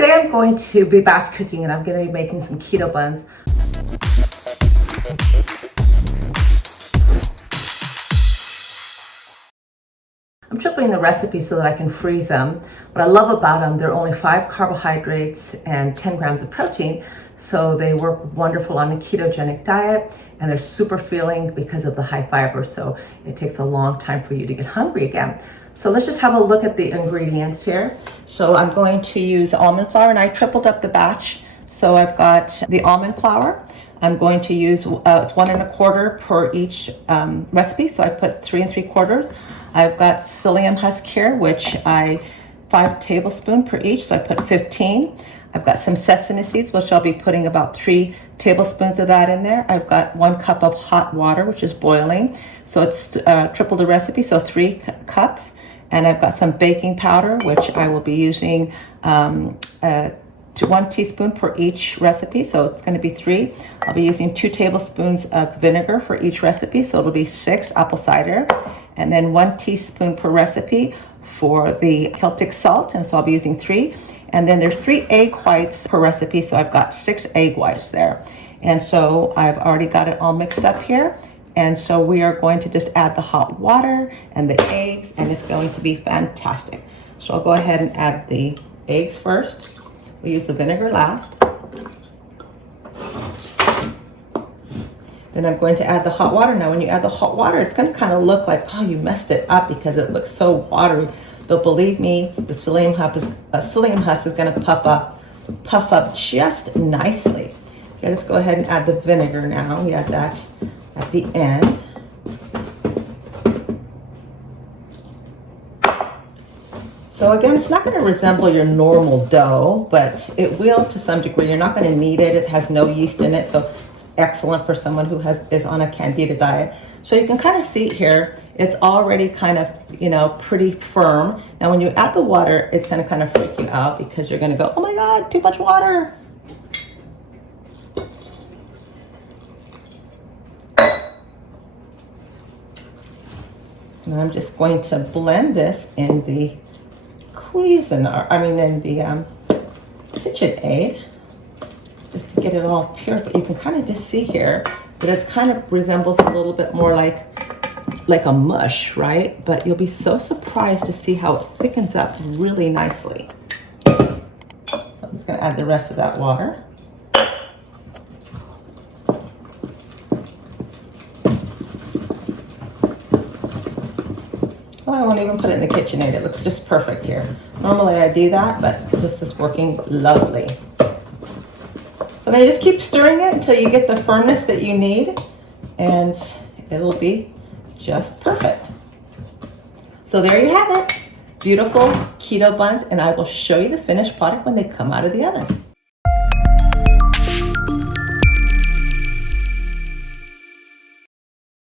today I'm going to be batch cooking and I'm going to be making some keto buns. I'm tripling the recipe so that I can freeze them. What I love about them, they're only 5 carbohydrates and 10 grams of protein, so they work wonderful on a ketogenic diet, and they're super filling because of the high fiber, so it takes a long time for you to get hungry again. So let's just have a look at the ingredients here. So I'm going to use almond flour, and I tripled up the batch. So I've got the almond flour. I'm going to use it's 1 1/4 per each recipe, so I put 3 3/4. I've got psyllium husk here, which 5 tablespoons per each, so I put 15. I've got some sesame seeds, which I'll be putting about 3 tablespoons of that in there. I've got 1 cup of hot water, which is boiling, so it's triple the recipe, so 3 cups. And I've got some baking powder, which I will be using 1 teaspoon per each recipe, so it's going to be 3. I'll be using 2 tablespoons of vinegar for each recipe, so it'll be 6 apple cider, and then 1 teaspoon per recipe for the Celtic salt, and so I'll be using 3. And then there's 3 egg whites per recipe, so I've got 6 egg whites there. And so I've already got it all mixed up here. And so we are going to just add the hot water and the eggs, and it's going to be fantastic. So I'll go ahead and add the eggs first. We use the vinegar last. Then I'm going to add the hot water. Now when you add the hot water, it's going to kind of look like, oh, you messed it up because it looks so watery. But believe me, the psyllium husk is going to puff up just nicely. Okay, let's go ahead and add the vinegar now. We add that at the end. So again, it's not going to resemble your normal dough, but it will to some degree. You're not going to need it. It has no yeast in it, so it's excellent for someone who is on a candida diet. So you can kind of see here, it's already kind of, pretty firm. Now when you add the water, it's going to kind of freak you out because you're going to go, oh my God, too much water. And I'm just going to blend this in the in the KitchenAid, just to get it all pure. But you can kind of just see here that it's kind of resembles a little bit more like a mush, right? But you'll be so surprised to see how it thickens up really nicely. So I'm just going to add the rest of that water. Well, I won't even put it in the KitchenAid. It looks just perfect here. Normally I do that, but this is working lovely. So then you just keep stirring it until you get the firmness that you need, and it'll be just perfect. So there you have it. Beautiful keto buns, and I will show you the finished product when they come out of the oven.